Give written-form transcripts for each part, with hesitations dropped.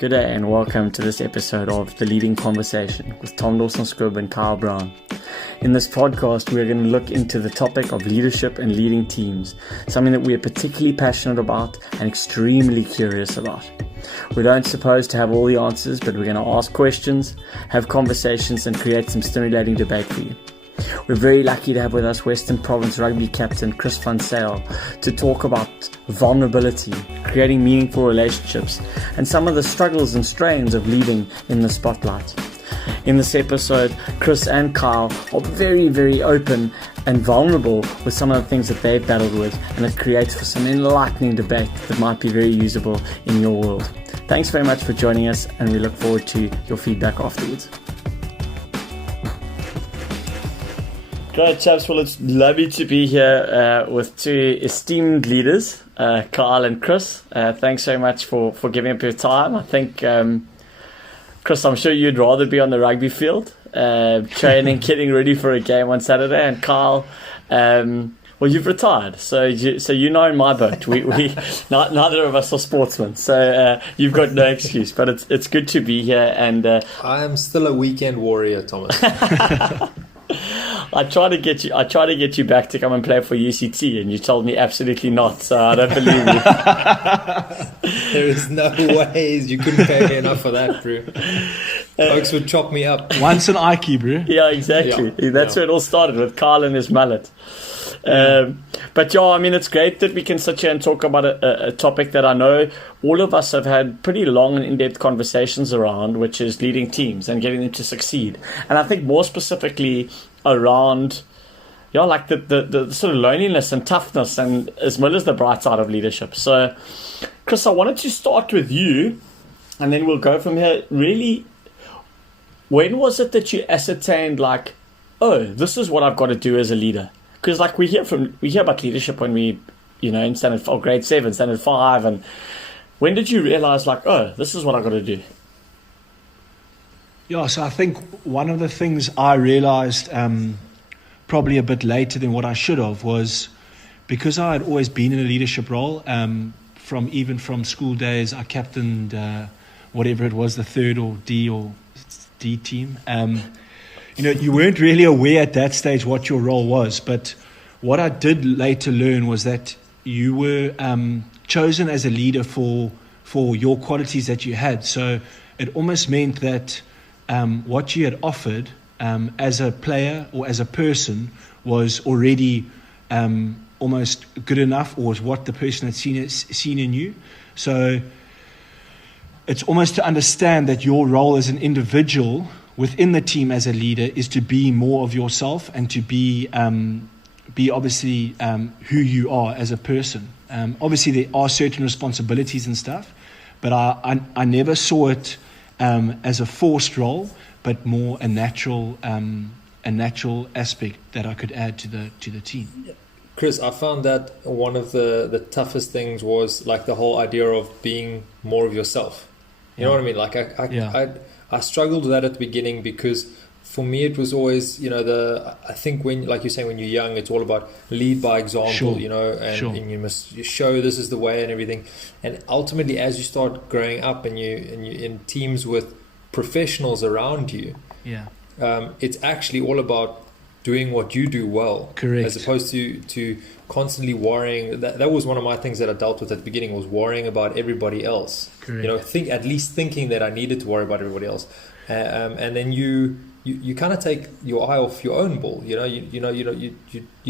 Good day and welcome to this episode of The Leading Conversation with Tom Dawson-Squibb and Kyle Brown. In this podcast, we're going to look into the topic of leadership and leading teams, something that we are particularly passionate about and extremely curious about. We don't suppose to have all the answers, but we're going to ask questions, have conversations, and create some stimulating debate for you. We're very lucky to have with us Western Province Rugby captain Chris van Zyl to talk about vulnerability, creating meaningful relationships, and some of the struggles and strains of leading in the spotlight. In this episode, Chris and Kyle are very, very open and vulnerable with some of the things that they've battled with, and it creates for some enlightening debate that might be very usable in your world. Thanks very much for joining us, and we look forward to your feedback afterwards. Great, chaps. Well, it's lovely to be here with two esteemed leaders, Kyle and Chris. Thanks so much for giving up your time. I think, Chris, I'm sure you'd rather be on the rugby field, training, getting ready for a game on Saturday. And Kyle, well, you've retired, so you know in my boat. We neither of us are sportsmen, so you've got no excuse. But it's good to be here. And I am still a weekend warrior, Thomas. I try to get you back to come and play for UCT, and you told me absolutely not. So I don't believe you. There is no ways you couldn't pay me enough for that, bro. Folks would chop me up. Once an Ike, bro. Yeah, exactly. Yeah. That's where it all started, with Kyle and his mallet. But yeah, I mean, it's great that we can sit here and talk about a topic that I know all of us have had pretty long and in-depth conversations around, which is leading teams and getting them to succeed. And I think more specifically around, like the sort of loneliness and toughness, and as well as the bright side of leadership. So, Chris, I wanted to start with you, and then we'll go from here. Really, when was it that you ascertained, like, oh, this is what I've got to do as a leader? Because like we hear about leadership when we, in standard 4, grade 7, standard 5, and when did you realize, like, oh, this is what I've got to do? Yeah, so I think one of the things I realized probably a bit later than what I should have was, because I had always been in a leadership role, from school days. I captained whatever it was, the third or D team. You weren't really aware at that stage what your role was, but what I did later learn was that you were chosen as a leader for your qualities that you had. So it almost meant that what you had offered as a player or as a person was already almost good enough, or was what the person had seen in you. So it's almost to understand that your role as an individual within the team as a leader is to be more of yourself and to be obviously who you are as a person. Obviously, there are certain responsibilities and stuff, but I never saw it as a forced role, but more a natural aspect that I could add to the team. Chris, I found that one of the toughest things was like the whole idea of being more of yourself. You know what I mean? Like I struggled with that at the beginning, because for me it was always, I think when, like you're saying, when you're young, it's all about lead by example, and you must show this is the way and everything. And ultimately, as you start growing up and you're in teams with professionals around you, it's actually all about doing what you do well. Correct. As opposed to constantly worrying. That was one of my things that I dealt with at the beginning, was worrying about everybody else. Correct. Thinking that I needed to worry about everybody else, and then you kind of take your eye off your own ball. You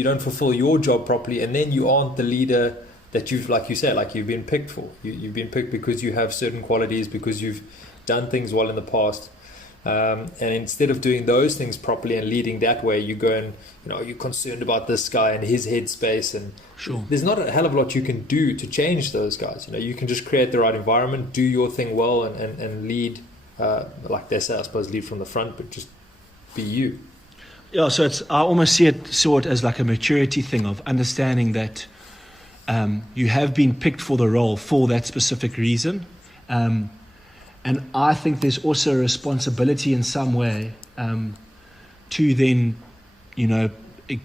don't fulfill your job properly, and then you aren't the leader that you've been picked for. You've been picked because you have certain qualities, because you've done things well in the past. And instead of doing those things properly and leading that way, you go and you're concerned about this guy and his headspace, and there's not a hell of a lot you can do to change those guys. You can just create the right environment, do your thing well, and lead, like they say, I suppose, lead from the front, but just be you. Yeah, so I almost saw it as like a maturity thing of understanding that you have been picked for the role for that specific reason. And I think there's also a responsibility in some way to then,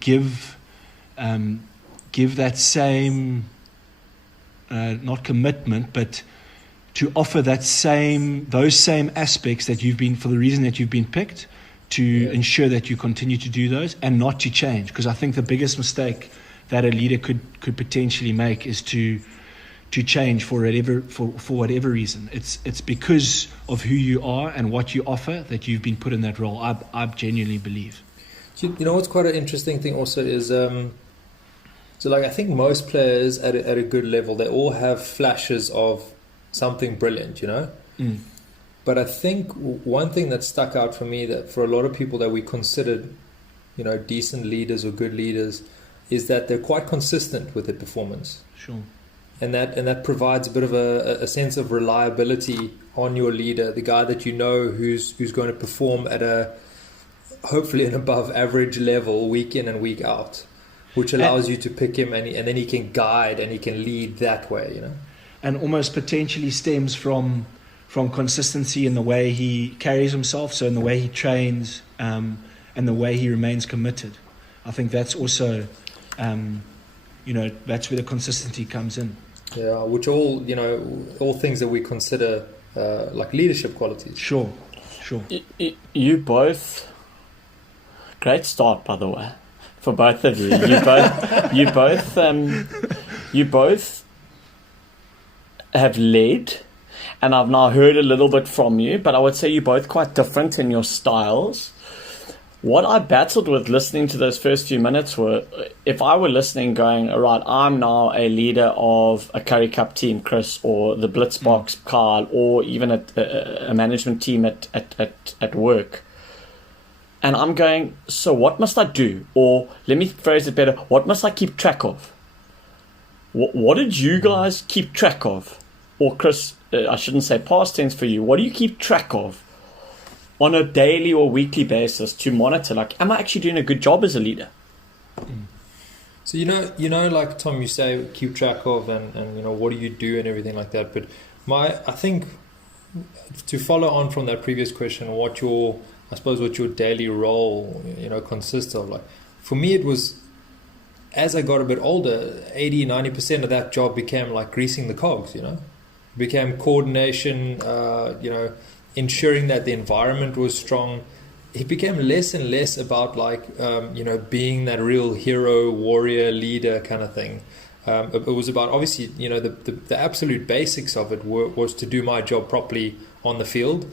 give that same, not commitment, but to offer those same aspects that you've been, for the reason that you've been picked, to ensure that you continue to do those and not to change. Because I think the biggest mistake that a leader could potentially make is to change for whatever reason. It's because of who you are and what you offer that you've been put in that role. I genuinely believe. You know what's quite an interesting thing also is so like I think most players at a good level, they all have flashes of something brilliant, you know. But I think one thing that stuck out for me, that for a lot of people that we considered, you know, decent leaders or good leaders, is that they're quite consistent with their performance. Sure. And that provides a bit of a sense of reliability on your leader, the guy that you know who's going to perform at a hopefully an above average level week in and week out, which allows you to pick him and then he can guide and he can lead that way, you know. And almost potentially stems from consistency in the way he carries himself, so in the way he trains, and the way he remains committed. I think that's also, that's where the consistency comes in. Yeah, which all things that we consider like leadership qualities. Sure. You both, great start by the way, for both of you. You both have led, and I've now heard a little bit from you, but I would say you're both quite different in your styles. What I battled with listening to those first few minutes were, if I were listening going, all right, I'm now a leader of a Curry Cup team, Chris, or the Blitzbox, Carl, or even a management team at work. And I'm going, so what must I do? Or let me phrase it better, what must I keep track of? What did you guys keep track of? Or Chris, I shouldn't say past tense for you, what do you keep track of on a daily or weekly basis to monitor, like, am I actually doing a good job as a leader? So, you know, like Tom, you say keep track of and what do you do and everything like that. But I think to follow on from that previous question, what your daily role, consists of, like, for me, it was, as I got a bit older, 80-90% of that job became like greasing the cogs, became coordination, ensuring that the environment was strong. It became less and less about being that real hero, warrior, leader kind of thing. It was about, obviously, the absolute basics of it was to do my job properly on the field.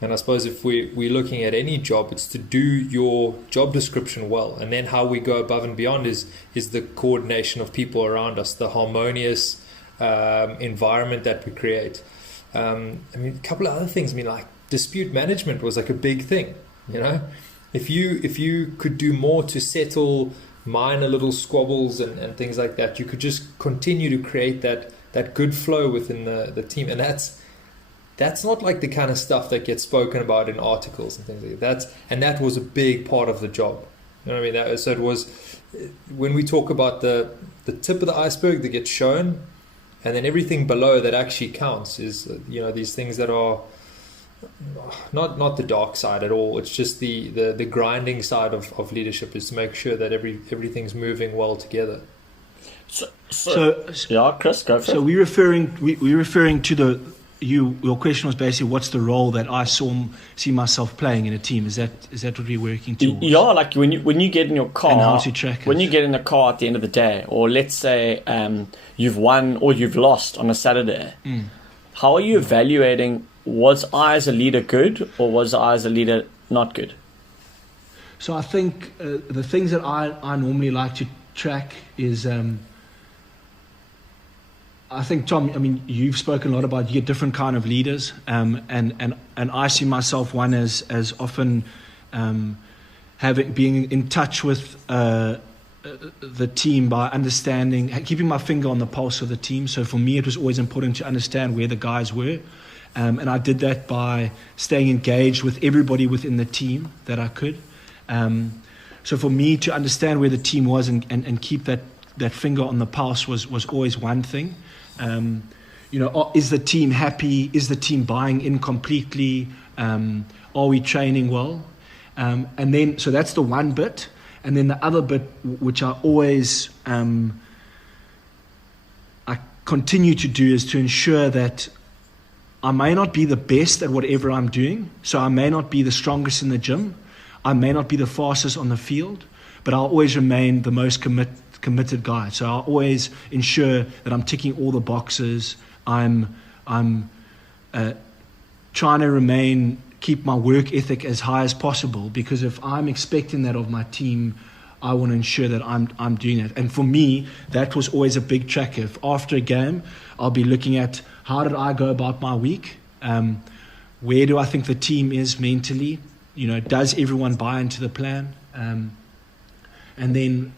And I suppose if we're looking at any job, it's to do your job description well. And then how we go above and beyond is the coordination of people around us, the harmonious environment that we create. A couple of other things. Like dispute management was like a big thing. If you could do more to settle minor little squabbles and things like that, you could just continue to create that good flow within the team. And that's not like the kind of stuff that gets spoken about in articles and things like that. That was a big part of the job. So it was, when we talk about the tip of the iceberg that gets shown, and then everything below that actually counts is, these things that are not the dark side at all. It's just the grinding side of leadership, is to make sure that everything's moving well together. So yeah, Chris, go for it. So we're referring to your question was basically what's the role that I see myself playing in a team? Is that what we're working towards? Yeah, like when you get in your car, and how to track when you get in the car at the end of the day, or let's say you've won or you've lost on a Saturday, how are you evaluating, was I as a leader good or was I as a leader not good? So I think the things that I normally like to track is, I think, Tom, you've spoken a lot about, you get different kind of leaders, and I see myself one as often being in touch with the team by understanding, keeping my finger on the pulse of the team. So for me, it was always important to understand where the guys were, and I did that by staying engaged with everybody within the team that I could. So for me to understand where the team was and keep that finger on the pulse was always one thing. Is the team happy? Is the team buying in completely? Are we training well? And then, so that's the one bit. And then the other bit, which I always I continue to do, is to ensure that I may not be the best at whatever I'm doing, so I may not be the strongest in the gym, I may not be the fastest on the field, but I'll always remain the most committed guy. So I'll always ensure that I'm ticking all the boxes. I'm trying to keep my work ethic as high as possible, because if I'm expecting that of my team, I want to ensure that I'm doing it. And for me, that was always a big tracker. If after a game, I'll be looking at how did I go about my week? Where do I think the team is mentally? Does everyone buy into the plan? And then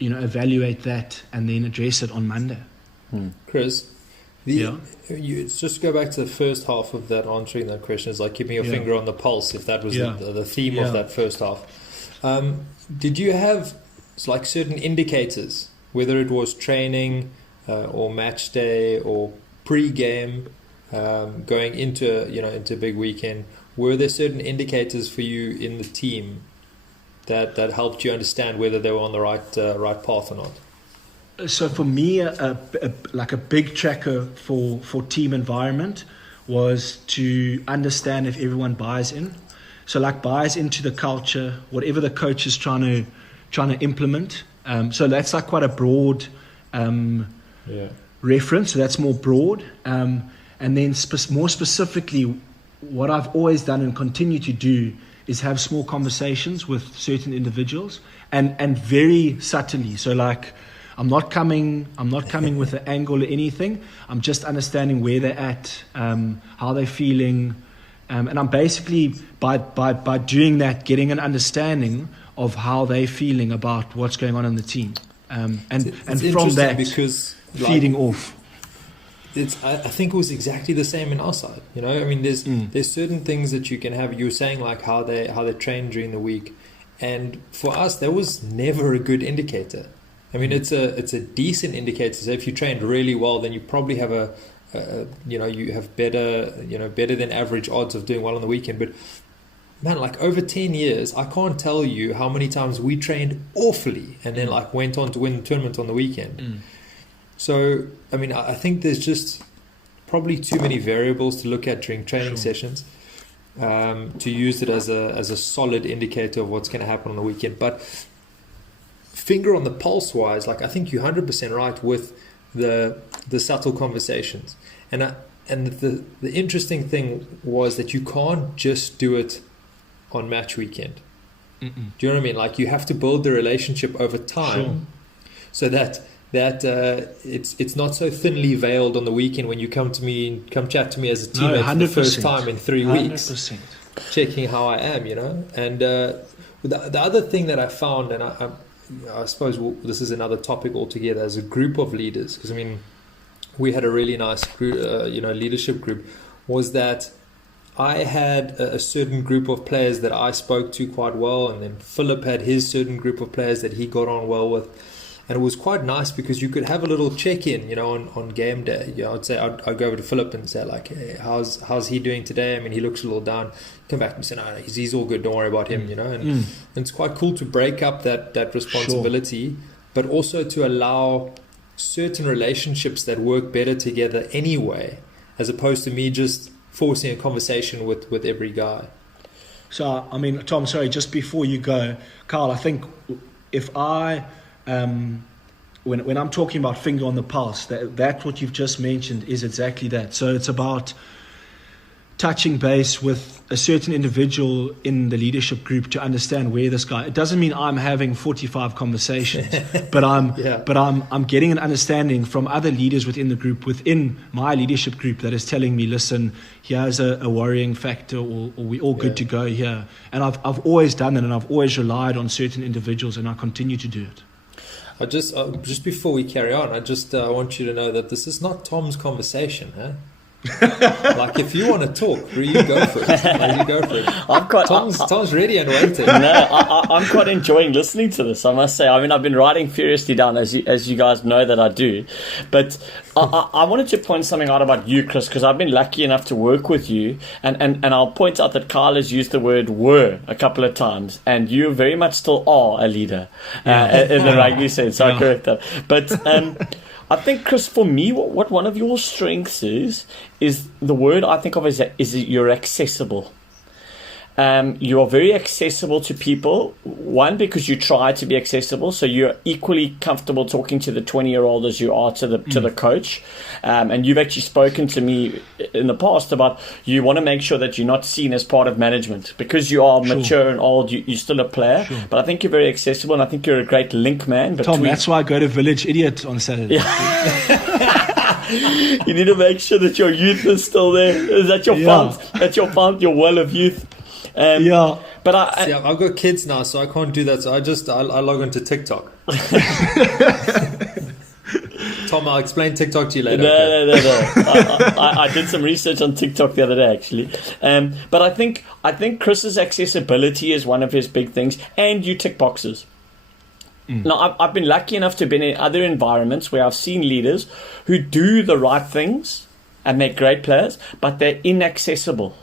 evaluate that and then address it on Monday. Chris, just go back to the first half of that, answering that question, is like keeping your finger on the pulse, if that was the theme of that first half. Did you have like certain indicators, whether it was training or match day or pre-game, going into a big weekend? Were there certain indicators for you in the team that helped you understand whether they were on the right path or not? So for me, a big tracker for team environment was to understand if everyone buys in. So like buys into the culture, whatever the coach is trying to implement. So that's like quite a broad reference. So that's more broad. And then more specifically, what I've always done and continue to do is have small conversations with certain individuals, and very subtly. So like, I'm not coming with an angle or anything. I'm just understanding where they're at, how they're feeling, and I'm basically by doing that, getting an understanding of how they're feeling about what's going on in the team, and from that, because feeding off. I think it was exactly the same in our side. I mean, there's certain things that you can have. You were saying like how they train during the week, and for us that was never a good indicator. I mean, it's a decent indicator. So if you trained really well, then you probably have you have better than average odds of doing well on the weekend. But man, like over 10 years, I can't tell you how many times we trained awfully and then like went on to win the tournament on the weekend. So, I mean, I think there's just probably too many variables to look at during training sessions to use it as a solid indicator of what's going to happen on the weekend. But finger on the pulse wise, like I think you're 100% right with the subtle conversations. And the interesting thing was that you can't just do it on match weekend. Do you know what I mean? Like you have to build the relationship over time so that it's not so thinly veiled on the weekend when you come chat to me as a teammate for the first time in 3 weeks, 100%. Checking how I am, And the other thing that I found, and I suppose this is another topic altogether, as a group of leaders, because I mean, we had a really nice group, leadership group, was that I had a certain group of players that I spoke to quite well, and then Philip had his certain group of players that he got on well with. And it was quite nice because you could have a little check-in, on game day. I'd go over to Philip and say like, hey, how's he doing today? I mean, he looks a little down. Come back and say, no, he's all good. Don't worry about him, And it's quite cool to break up that responsibility, but also to allow certain relationships that work better together anyway, as opposed to me just forcing a conversation with every guy. So, I mean, Tom, sorry, just before you go, Carl, I think if I... when I'm talking about finger on the pulse, that what you've just mentioned is exactly that. So it's about touching base with a certain individual in the leadership group to understand where this guy. It doesn't mean I'm having 45 conversations, but I'm getting an understanding from other leaders within the group, within my leadership group, that is telling me, listen, here's a worrying factor, or we all good to go here. And I've always done that, and I've always relied on certain individuals, and I continue to do it. I just before we carry on, I want you to know that this is not Tom's conversation, huh? Like if you want to talk, you go for it. Tom's ready and waiting. No, I'm quite enjoying listening to this, I must say. I mean, I've been writing furiously down, as you guys know that I do. But I wanted to point something out about you, Chris, because I've been lucky enough to work with you, and I'll point out that Carl has used the word "were" a couple of times, and you very much still are a leader in the rugby sense. So I correct that. But I think, Chris, for me, what one of your strengths is the word I think of is you're accessible. You are very accessible to people. One, because you try to be accessible, so you're equally comfortable talking to the 20-year-old as you are to the coach. And you've actually spoken to me in the past about you want to make sure that you're not seen as part of management because you are mature and old. You're still a player, but I think you're very accessible, and I think you're a great link man. Tom, that's why I go to Village Idiot on Saturday. Yeah. You need to make sure that your youth is still there. Is that your font? That's your font, your well of youth. But I've got kids now, so I can't do that. So I log into TikTok. Tom, I'll explain TikTok to you later. No. I did some research on TikTok the other day, actually. But I think Chris's accessibility is one of his big things, and you tick boxes. Now, I've been lucky enough to have been in other environments where I've seen leaders who do the right things and they're great players, but they're inaccessible.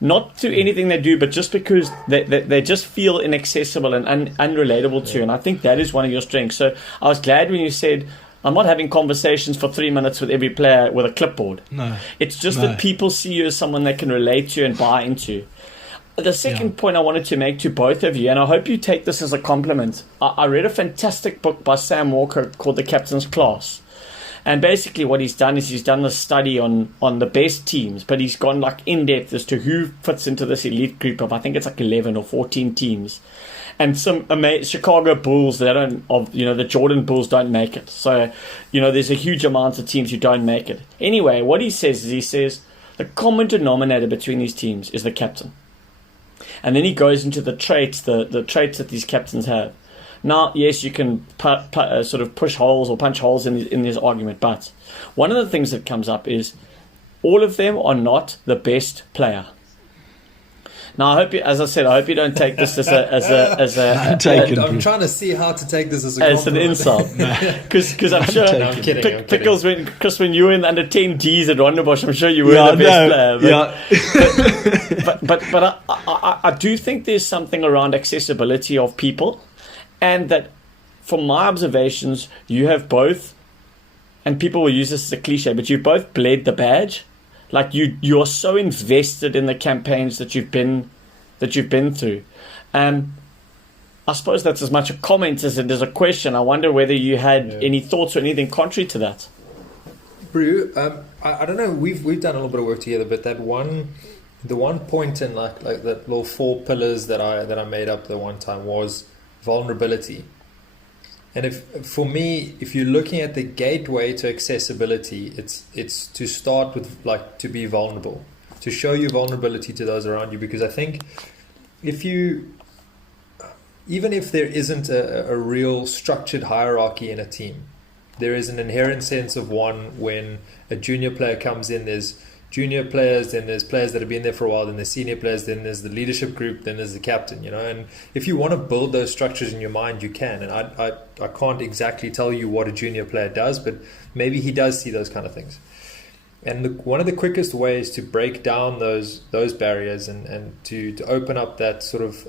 Not to anything they do, but just because they just feel inaccessible and unrelatable to you. And I think that is one of your strengths. So I was glad when you said, I'm not having conversations for 3 minutes with every player with a clipboard. No. It's just that people see you as someone they can relate to and buy into. The second point I wanted to make to both of you, and I hope you take this as a compliment. I read a fantastic book by Sam Walker called The Captain's Class. And basically what he's done is he's done a study on the best teams, but he's gone like in depth as to who fits into this elite group of, I think it's like 11 or 14 teams. And some Chicago Bulls, the Jordan Bulls don't make it. So, there's a huge amount of teams who don't make it. Anyway, what he says is the common denominator between these teams is the captain. And then he goes into the traits, the traits that these captains have. Now, yes, you can sort of push holes or punch holes in this argument, but one of the things that comes up is all of them are not the best player. Now, I hope you don't take this as a. I'm trying to see how to take this as an insult, because I'm sure I'm kidding. Pickles, when you were in the under 10 Ds at Rondebosch, I'm sure you were the best player. But I do think there's something around accessibility of people. And that, from my observations, you have both, and people will use this as a cliche, but you've both bled the badge. Like you are so invested in the campaigns that you've been through. I suppose that's as much a comment as it is a question. I wonder whether you had any thoughts or anything contrary to that. Brew, I don't know. We've done a little bit of work together, but the one point in like that little 4 pillars that I made up the one time was vulnerability. And if you're looking at the gateway to accessibility, it's to start with to be vulnerable, to show your vulnerability to those around you, because I think even if there isn't a real structured hierarchy in a team, there is an inherent sense of when a junior player comes in, there's junior players, then there's players that have been there for a while, then there's senior players, then there's the leadership group, then there's the captain, and if you want to build those structures in your mind, you can. And I can't exactly tell you what a junior player does, but maybe he does see those kind of things. And one of the quickest ways to break down those barriers and to open up that sort of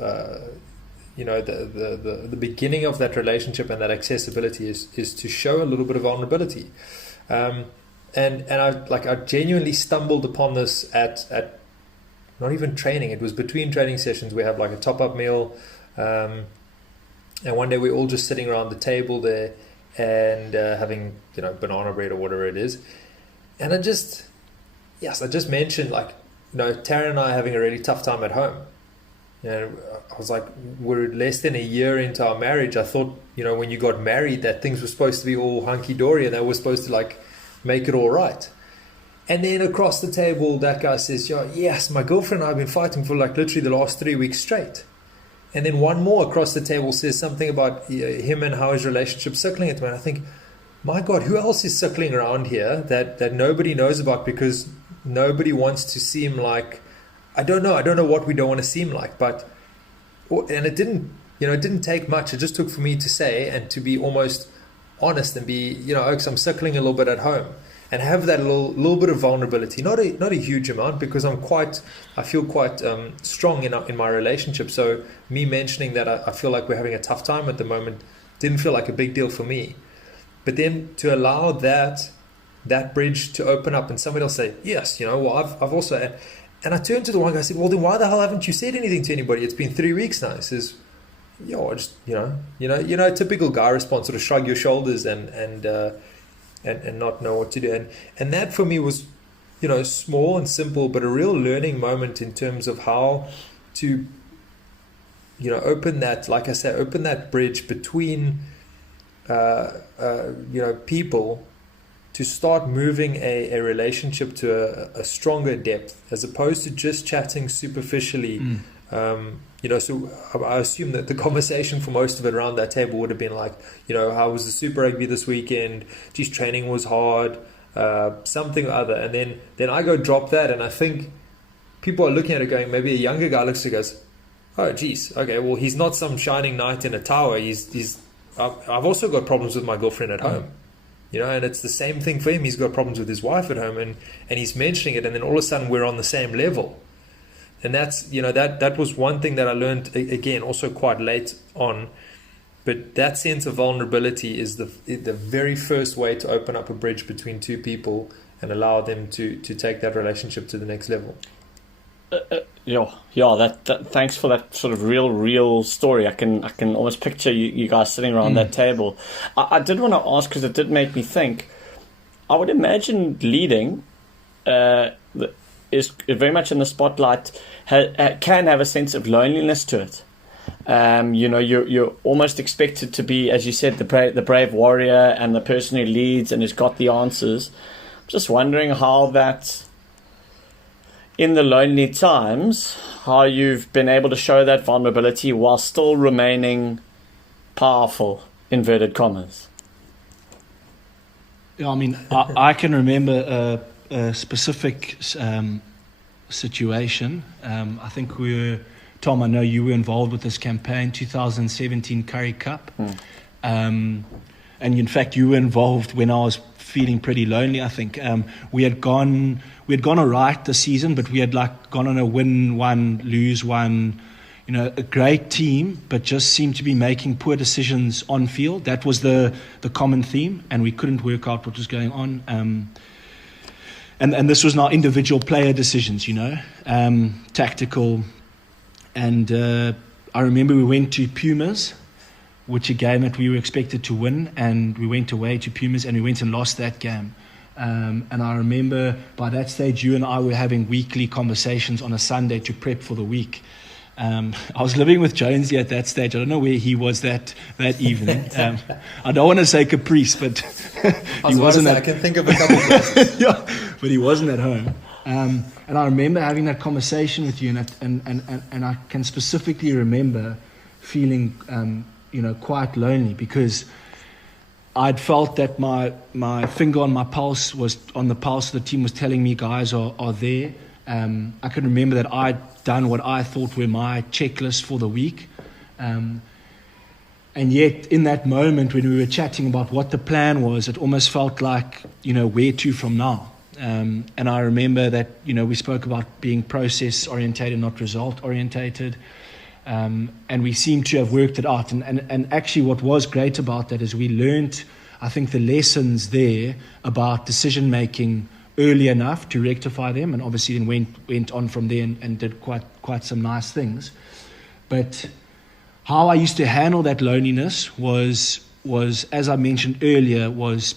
the beginning of that relationship and that accessibility is to show a little bit of vulnerability. And I genuinely stumbled upon this at not even training. It was between training sessions. We have like a top-up meal, and one day we're all just sitting around the table there and having banana bread or whatever it is. And I just mentioned Taryn and I are having a really tough time at home. I was like, we're less than a year into our marriage. I thought when you got married that things were supposed to be all hunky-dory and they were supposed to make it all right. And then across the table, that guy says, yes, my girlfriend and I have been fighting for literally the last 3 weeks straight. And then one more across the table says something about him and how his relationship's circling at the moment. I think, my God, who else is circling around here that nobody knows about because nobody wants to seem like, I don't know what we don't want to seem like. And it didn't take much. It just took for me to say and to be almost honest and be, because I'm circling a little bit at home and have that little bit of vulnerability, not a huge amount, because I feel quite strong in my relationship. So me mentioning that I feel like we're having a tough time at the moment didn't feel like a big deal for me. but then to allow that bridge to open up and somebody else say, yes, well, I've also, and I turned to the one guy and said, well, then why the hell haven't you said anything to anybody? It's been 3 weeks now. He says, I just, typical guy response, sort of shrug your shoulders and not know what to do. And that for me was, small and simple, but a real learning moment in terms of how to, open that, like I say, open that bridge between, people, to start moving a relationship to a stronger depth, as opposed to just chatting superficially. So I assume that the conversation for most of it around that table would have been like, how was the Super Rugby this weekend? Geez, training was hard, something or other. And then I go drop that, and I think people are looking at it going, maybe a younger guy looks at it and goes, oh, geez, okay, well, he's not some shining knight in a tower. I've also got problems with my girlfriend at home. And it's the same thing for him. He's got problems with his wife at home, and he's mentioning it, and then all of a sudden we're on the same level. And that's, that was one thing that I learned, again, also quite late on. But that sense of vulnerability is the very first way to open up a bridge between two people and allow them to take that relationship to the next level. Thanks for that sort of real story. I can almost picture you guys sitting around that table. I did want to ask, because it did make me think. I would imagine leading is very much in the spotlight, can have a sense of loneliness to it. You're almost expected to be, as you said, the brave warrior and the person who leads and has got the answers. Just wondering how that, in the lonely times, how you've been able to show that vulnerability while still remaining powerful, inverted commas. Yeah, I mean, I can remember a specific situation. I think Tom, I know you were involved with this campaign, 2017 Currie Cup. And in fact, you were involved when I was feeling pretty lonely, I think. We had gone all right this season, but we had gone on a win one, lose one, a great team, but just seemed to be making poor decisions on field. That was the common theme, and we couldn't work out what was going on. And this was not individual player decisions, tactical. And I remember we went to Pumas, which a game that we were expected to win, and we went away to Pumas and we went and lost that game. And I remember by that stage, you and I were having weekly conversations on a Sunday to prep for the week. I was living with Jonesy at that stage. I don't know where he was that evening. I don't want to say Caprice, but he wasn't. I can think of a couple of places. Yeah, but he wasn't at home. And I remember having that conversation with you, and I can specifically remember feeling, quite lonely, because I'd felt that my finger on my pulse was on the pulse of the team, was telling me guys are there. I could remember that I'd done what I thought were my checklists for the week. And yet in that moment when we were chatting about what the plan was, it almost felt like, where to from now? And I remember that, we spoke about being process orientated, not result orientated. And we seem to have worked it out. And actually what was great about that is we learned, I think, the lessons there about decision making early enough to rectify them, and obviously then went on from there and did quite some nice things. But how I used to handle that loneliness was, as I mentioned earlier, was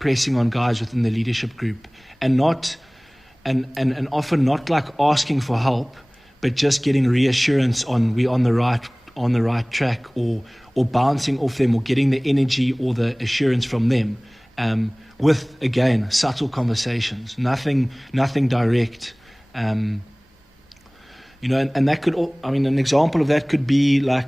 pressing on guys within the leadership group, and often not like asking for help, but just getting reassurance on we're on the right track, or bouncing off them, or getting the energy or the assurance from them, with, again, subtle conversations, nothing direct, and that could, an example of that could be like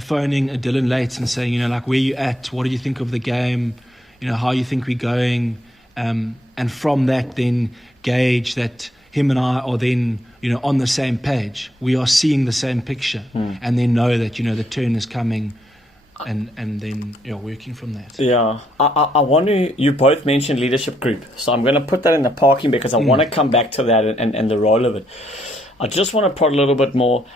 phoning a Dylan Lates and saying, where you at, what do you think of the game, how you think we're going, and from that then gauge that him and I are then, on the same page. We are seeing the same picture, and then know that, the turn is coming, and then, working from that. Yeah. I want to, you both mentioned leadership group, so I'm going to put that in the parking, because I want to come back to that and the role of it. I just want to prod a little bit more.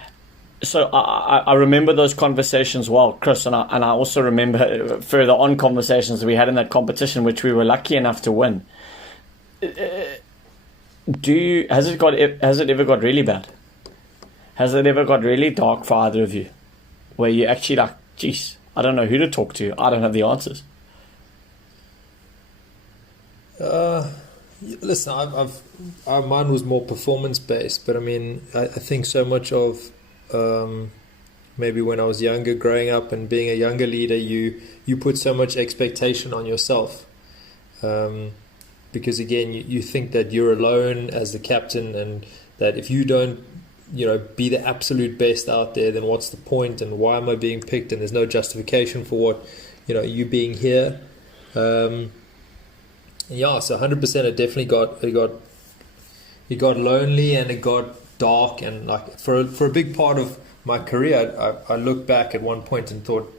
So I remember those conversations well, Chris, and I also remember further on conversations we had in that competition, which we were lucky enough to win. Has it ever got really bad? Has it ever got really dark for either of you, where you actually like, geez, I don't know who to talk to. I don't have the answers. Listen, mine was more performance based, but I mean, I think so much of maybe when I was younger, growing up and being a younger leader, you put so much expectation on yourself, because again, you think that you're alone as the captain, and that if you don't, be the absolute best out there, then what's the point? And why am I being picked? And there's no justification for what, you being here. Yeah, so 100%, it definitely got lonely, and it got dark, and like for a big part of my career, I looked back at one point and thought,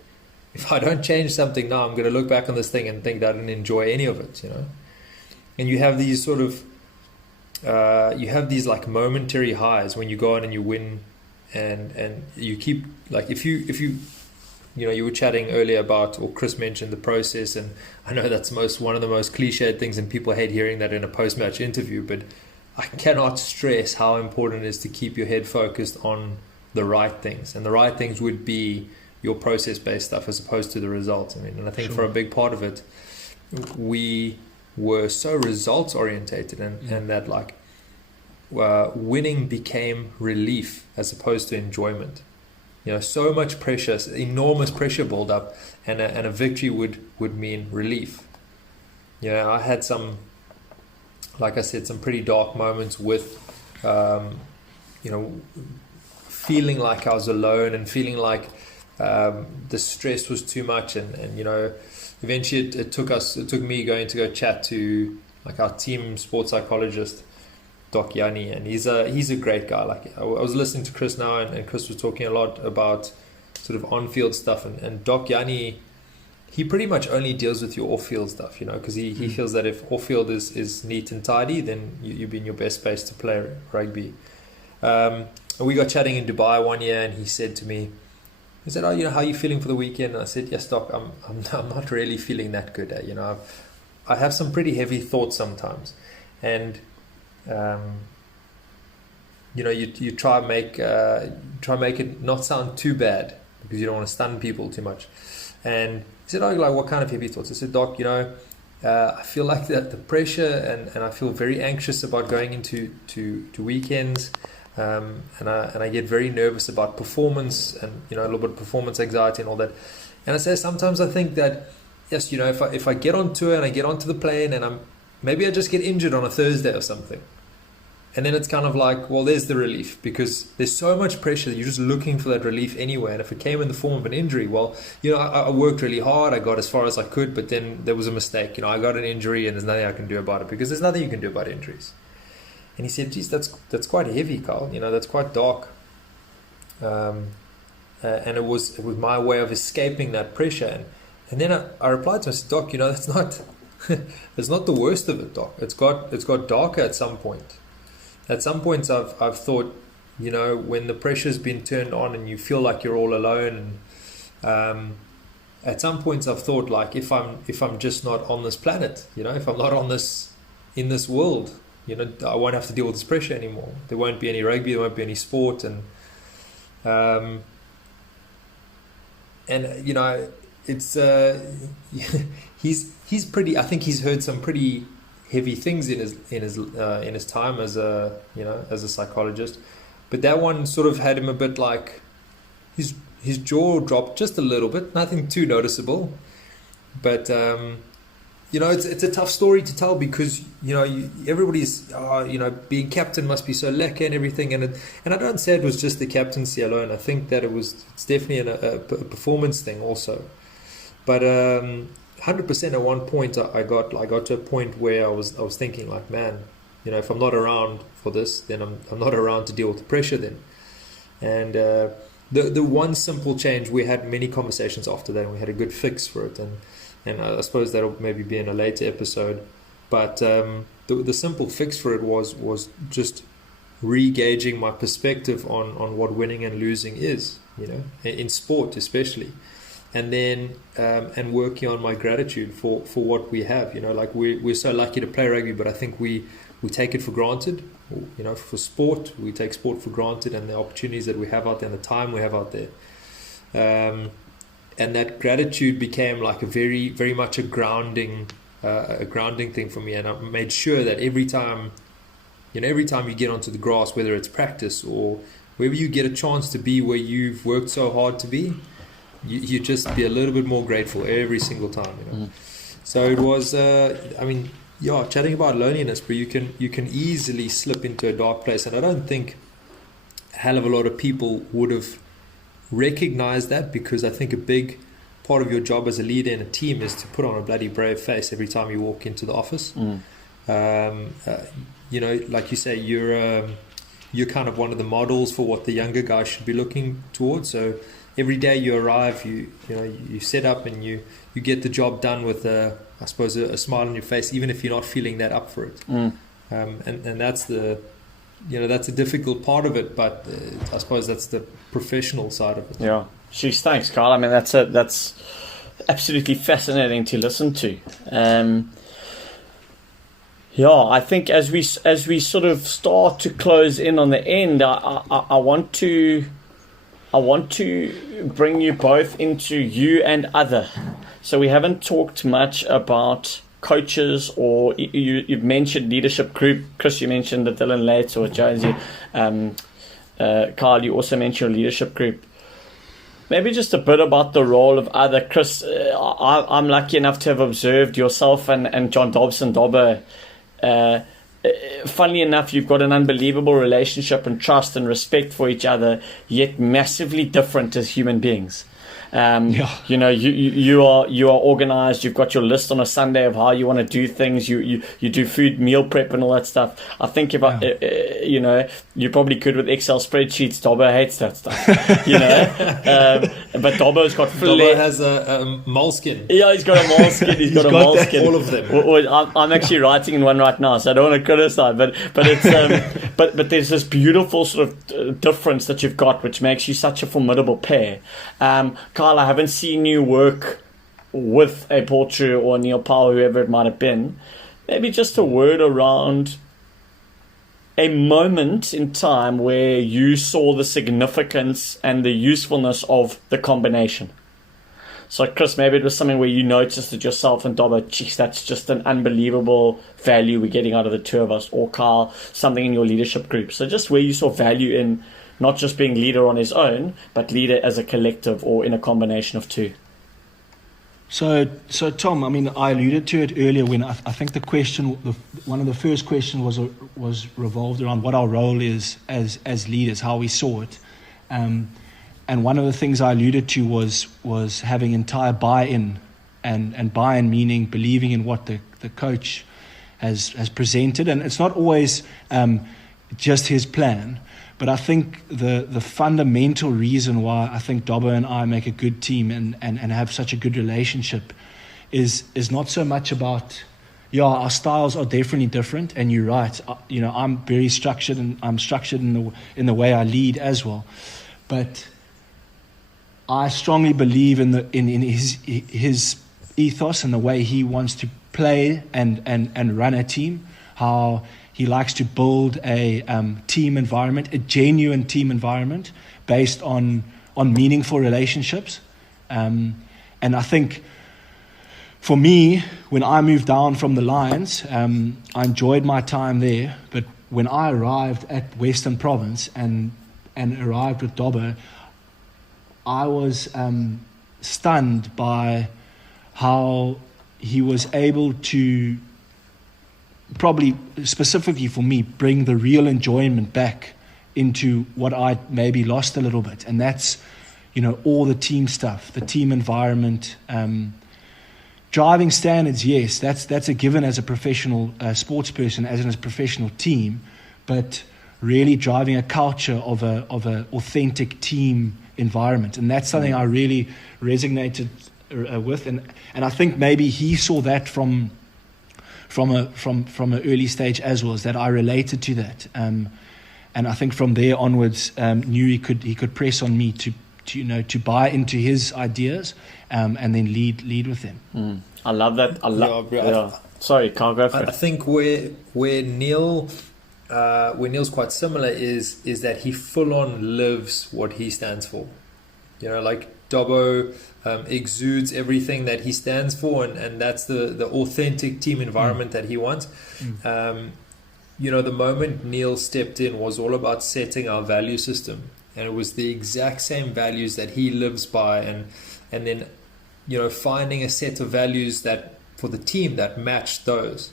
if I don't change something now, I'm going to look back on this thing and think that I didn't enjoy any of it, And you have these sort of, like momentary highs when you go on and you win, and you keep, like if you you were chatting earlier about, or Chris mentioned the process, and I know that's one of the most cliched things, and people hate hearing that in a post-match interview, but I cannot stress how important it is to keep your head focused on the right things, and the right things would be your process-based stuff as opposed to the results. I mean, and I think for a big part of it, we were so results-orientated, and that like winning became relief as opposed to enjoyment. So much pressure, enormous pressure build up, and a victory would mean relief. I had some, like I said, some pretty dark moments with, feeling like I was alone, and feeling like the stress was too much, and eventually it took me going to go chat to like our team sports psychologist, Doc Yanni, and he's a great guy. Like I was listening to Chris now, and Chris was talking a lot about sort of on-field stuff, and Doc Yanni, he pretty much only deals with your off-field stuff, because he feels that if off-field is neat and tidy, then you'll be in your best space to play rugby. And we got chatting in Dubai one year, and he said to me, he said, "Oh, how are you feeling for the weekend?" And I said, "Yes, Doc, I'm not really feeling that good. I have some pretty heavy thoughts sometimes, and you try make it not sound too bad, because you don't want to stun people too much." And he said, "Oh, like what kind of heavy thoughts?" I said, "Doc, I feel like that the pressure, and I feel very anxious about going into weekends, and I get very nervous about performance, and a little bit of performance anxiety and all that." And I say sometimes I think that yes, if I get on tour and I get onto the plane, and maybe I just get injured on a Thursday or something. And then it's kind of like, well, there's the relief, because there's so much pressure that you're just looking for that relief anyway. And if it came in the form of an injury, well, I worked really hard. I got as far as I could, but then there was a mistake. I got an injury, and there's nothing I can do about it, because there's nothing you can do about injuries. And he said, geez, that's quite heavy, Carl. That's quite dark. And it was my way of escaping that pressure. And then I replied to him, I said, "Doc, that's not it's not the worst of it, Doc. It's got darker at some point. At some points I've thought, when the pressure's been turned on and you feel like you're all alone, and at some points I've thought, like, if I'm just not on this planet, if I'm not in this world, I won't have to deal with this pressure anymore. There won't be any rugby, there won't be any sport, and it's he's pretty. I think he's heard some pretty heavy things in his time as a psychologist, but that one sort of had him a bit like his jaw dropped just a little bit, nothing too noticeable, but it's a tough story to tell, because everybody's being captain must be so lekker and everything, and I don't say it was just the captaincy alone. I think that it's definitely a performance thing also, but 100% at one point I got to a point where I was thinking, like, man, if I'm not around for this, then I'm not around to deal with the pressure then. And the one simple change, we had many conversations after that, and we had a good fix for it, and I suppose that'll maybe be in a later episode, but the simple fix for it was just re-gauging my perspective on what winning and losing is, in sport especially. And then and working on my gratitude for what we have. Like we're so lucky to play rugby, but I think we take it for granted. For sport, we take sport for granted, and the opportunities that we have out there and the time we have out there. And that gratitude became like a very, very much a grounding thing for me. And I made sure that every time you get onto the grass, whether it's practice or wherever you get a chance to be where you've worked so hard to be, you just be a little bit more grateful every single time. So it was, chatting about loneliness, but you can easily slip into a dark place. And I don't think a hell of a lot of people would have recognized that, because I think a big part of your job as a leader in a team is to put on a bloody brave face every time you walk into the office. Like you say, you're kind of one of the models for what the younger guys should be looking towards. So every day you arrive, you set up and you get the job done with a smile on your face, even if you're not feeling that up for it. And that's that's a difficult part of it, but I suppose that's the professional side of it. Yeah. Jeez, thanks, Carl. I mean, that's absolutely fascinating to listen to. I think as we sort of start to close in on the end, I want to bring you both into you and other. So we haven't talked much about coaches, or you've mentioned leadership group. Chris, you mentioned the Dylan Lates or Jonesy. Carl, you also mentioned your leadership group. Maybe just a bit about the role of other. Chris, I'm lucky enough to have observed yourself and John Dobson-Dobber. Funnily enough, you've got an unbelievable relationship and trust and respect for each other, yet massively different as human beings. You are organized. You've got your list on a Sunday of how you want to do things. You do food, meal prep, and all that stuff. I think you're probably good with Excel spreadsheets. Dobbo hates that stuff. But Dobbo's got Dobbo has a moleskin. Yeah, he's got a moleskin. He's got a moleskin. All of them. I'm actually writing in one right now, so I don't want to criticize. But it's but there's this beautiful sort of difference that you've got, which makes you such a formidable pair. Carl, I haven't seen you work with a Paul True or Neil Powell, whoever it might have been. Maybe just a word around a moment in time where you saw the significance and the usefulness of the combination. So, Chris, maybe it was something where you noticed it yourself and Dobbo, geez, that's just an unbelievable value we're getting out of the two of us. Or Carl, something in your leadership group. So just where you saw value in not just being leader on his own, but leader as a collective or in a combination of two. So Tom, I mean, I alluded to it earlier when I think the question, one of the first questions was revolved around what our role is as leaders, how we saw it. And one of the things I alluded to was having entire buy-in, and buy-in meaning believing in what the coach has presented. And it's not always just his plan. But I think the fundamental reason why I think Dobbo and I make a good team and have such a good relationship is not so much about, our styles are definitely different, and you're right. I'm very structured, and I'm structured in the way I lead as well. But I strongly believe in his ethos and the way he wants to play and run a team, how he likes to build a team environment, a genuine team environment based on meaningful relationships. And I think for me, when I moved down from the Lions, I enjoyed my time there. But when I arrived at Western Province and arrived with Dobbo, I was stunned by how he was able to, probably specifically for me, bring the real enjoyment back into what I maybe lost a little bit. And that's, all the team stuff, the team environment, driving standards. Yes, that's a given as a professional sports person, as a professional team, but really driving a culture of a authentic team environment. And that's something I really resonated with. And I think maybe he saw that from an early stage as well, as that I related to that. And I think from there onwards, knew he could press on me to buy into his ideas, and then lead with them. I love that. Sorry, Carl, go for it. I think where Neil's quite similar is that he full on lives what he stands for. Like Dobbo exudes everything that he stands for, and that's the authentic team environment that he wants. The moment Neil stepped in was all about setting our value system, and it was the exact same values that he lives by, and then finding a set of values that for the team that matched those.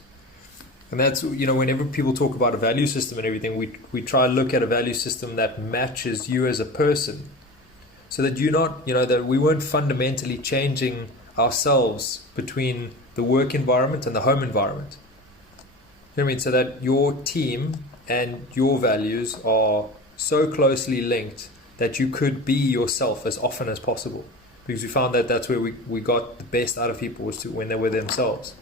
And that's, whenever people talk about a value system and everything, we try to look at a value system that matches you as a person, so that you're not, that we weren't fundamentally changing ourselves between the work environment and the home environment. You know what I mean? So that your team and your values are so closely linked that you could be yourself as often as possible. Because we found that that's where we got the best out of people, was when they were themselves.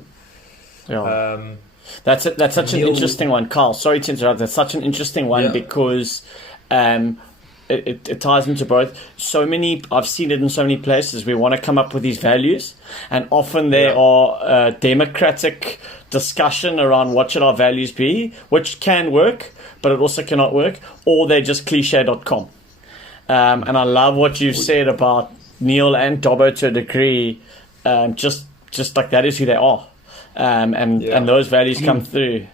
Yeah. That's such an interesting one, Carl. Sorry to interrupt. That's such an interesting one because it ties into both. I've seen it in so many places. We want to come up with these values, and often there are democratic discussion around what should our values be, which can work, but it also cannot work, or they're just cliche.com. And I love what you've said about Neil and Dobbo to a degree. Just like that is who they are. And those values come through.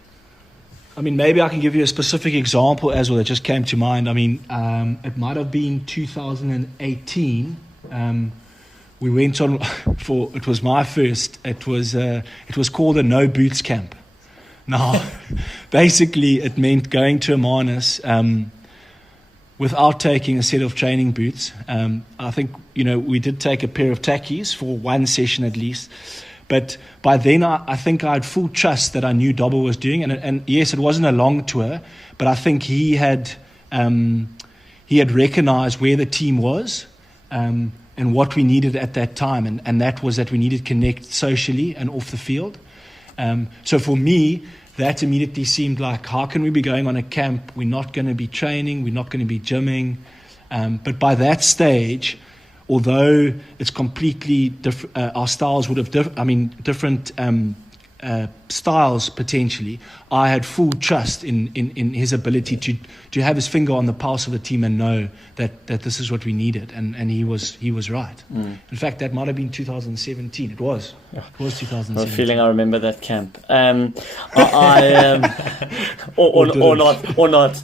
I mean, maybe I can give you a specific example as well that just came to mind. I mean, it might have been 2018. We went on it was my first. It was called a no boots camp. Now, basically, it meant going to Hermanus without taking a set of training boots. I think we did take a pair of tackies for one session at least. But by then, I think I had full trust that I knew Dobbo was doing. And yes, it wasn't a long tour, but I think he had recognized where the team was and what we needed at that time. And that was that we needed to connect socially and off the field. So for me, that immediately seemed like, how can we be going on a camp? We're not going to be training. We're not going to be gymming. But by that stage, although it's completely different, our styles would have different styles potentially. I had full trust in his ability to have his finger on the pulse of the team and know that this is what we needed, and he was right. In fact, that might have been 2017. It was 2017. I have a feeling I remember that camp. Or not.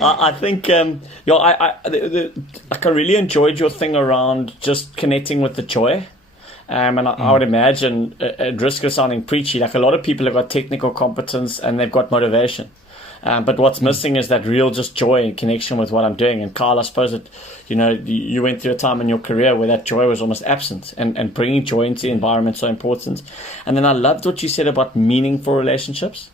I think I really enjoyed your thing around just connecting with the joy. And I would imagine, at risk of sounding preachy, like a lot of people have got technical competence and they've got motivation. But what's missing is that real just joy and connection with what I'm doing. And Carl, I suppose that, you went through a time in your career where that joy was almost absent, and bringing joy into the environment is so important. And then I loved what you said about meaningful relationships.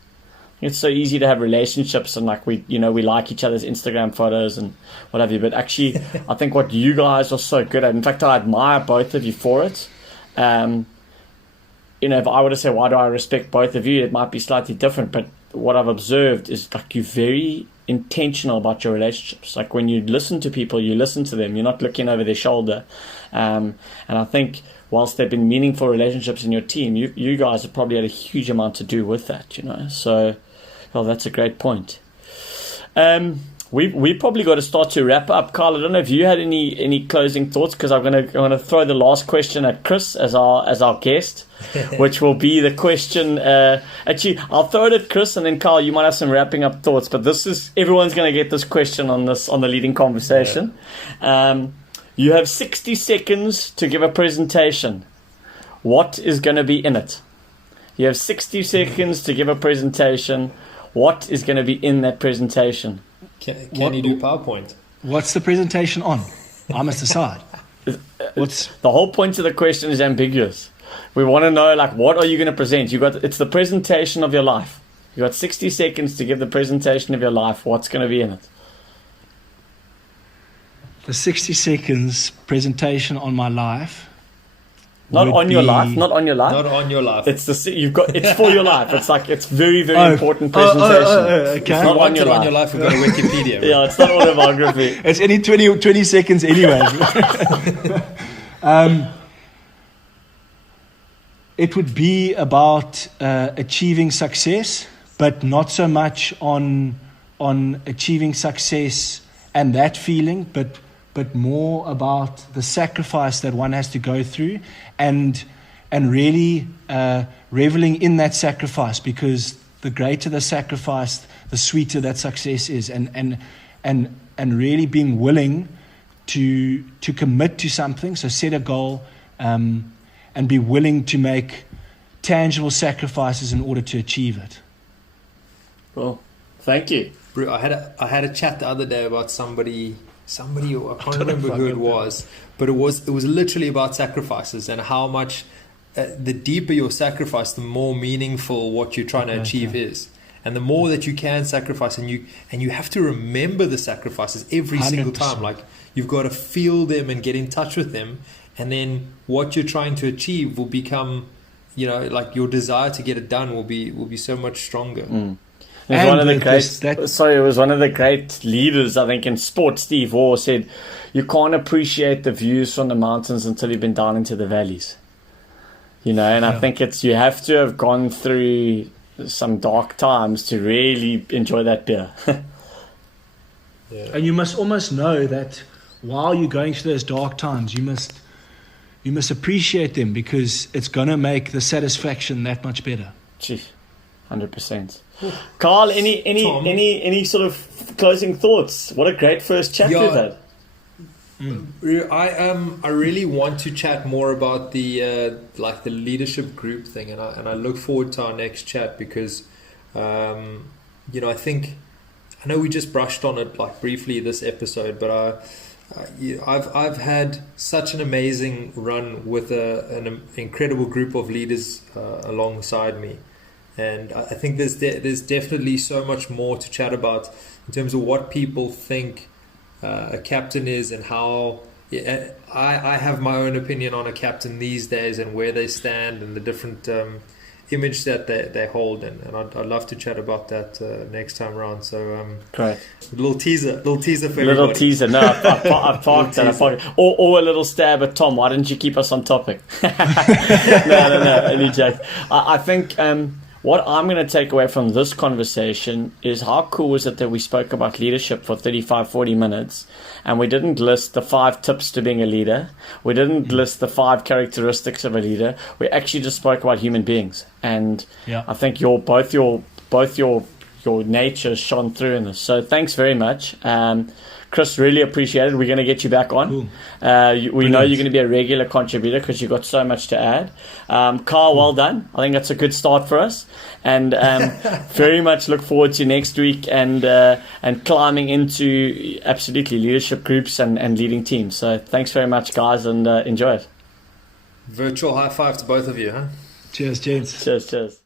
It's so easy to have relationships and we like each other's Instagram photos and what have you. But actually, I think what you guys are so good at, in fact, I admire both of you for it. If I were to say, why do I respect both of you, it might be slightly different, but what I've observed is you're very intentional about your relationships. Like when you listen to people, you listen to them, you're not looking over their shoulder. And I think whilst there have been meaningful relationships in your team, you guys have probably had a huge amount to do with that, So, that's a great point. We probably got to start to wrap up. Carl, I don't know if you had any closing thoughts, because I'm gonna throw the last question at Chris as our guest, which will be the question. Actually, I'll throw it at Chris, and then Carl, you might have some wrapping up thoughts. But everyone's going to get this question on the leading conversation. Yeah. You have 60 seconds to give a presentation. What is going to be in it? You have 60 seconds to give a presentation. What is going to be in that presentation? Can you do PowerPoint? What's the presentation on? I must decide. The whole point of the question is ambiguous. We want to know, what are you going to present? It's the presentation of your life. You got 60 seconds to give the presentation of your life. What's going to be in it? The 60 seconds presentation on my life Not on your life. Not on your life. It's it's for your life. It's like, it's very, very important presentation. Okay. It's not on your life. We've got a Wikipedia. Yeah, it's not autobiography. It's any 20 seconds anyway. It would be about achieving success, but not so much on achieving success and that feeling, but more about the sacrifice that one has to go through, and really reveling in that sacrifice, because the greater the sacrifice, the sweeter that success is, and really being willing to commit to something. So set a goal, and be willing to make tangible sacrifices in order to achieve it. Well, thank you. Bro, I had a chat the other day about somebody, I can't remember who it was, but it was literally about sacrifices, and how much the deeper your sacrifice, the more meaningful what you're trying to achieve is. And the more that you can sacrifice, and you have to remember the sacrifices every single 100%. time. Like, you've got to feel them and get in touch with them, and then what you're trying to achieve will become, like, your desire to get it done will be so much stronger. It was one of the great leaders, I think, in sport, Steve Waugh, said, you can't appreciate the views from the mountains until you've been down into the valleys. I think you have to have gone through some dark times to really enjoy that beer. Yeah. And you must almost know that while you're going through those dark times, you must appreciate them, because it's going to make the satisfaction that much better. Gee, 100%. Carl, any sort of closing thoughts? What a great first chat we've had. I really want to chat more about the leadership group thing, and I look forward to our next chat, because I know we just brushed on it like briefly this episode, but I've had such an amazing run with an incredible group of leaders alongside me. And I think there's definitely so much more to chat about in terms of what people think a captain is, and how I have my own opinion on a captain these days, and where they stand, and the different image that they hold. And I'd love to chat about that next time around. So great. Little teaser for everybody. Little teaser. No, I parked it. Or a little stab at Tom. Why didn't you keep us on topic? No. Any joke. I think what I'm going to take away from this conversation is how cool is it that we spoke about leadership for 35-40 minutes, and we didn't list the 5 tips to being a leader. We didn't list the 5 characteristics of a leader. We actually just spoke about human beings. And I think both your nature shone through in this. So thanks very much. Chris, really appreciate it. We're going to get you back on. Cool. We know you're going to be a regular contributor because you've got so much to add. Carl, well done. I think that's a good start for us. And very much look forward to next week and climbing into absolutely leadership groups and leading teams. So thanks very much, guys, and enjoy it. Virtual high five to both of you, huh? Cheers, gents. Cheers.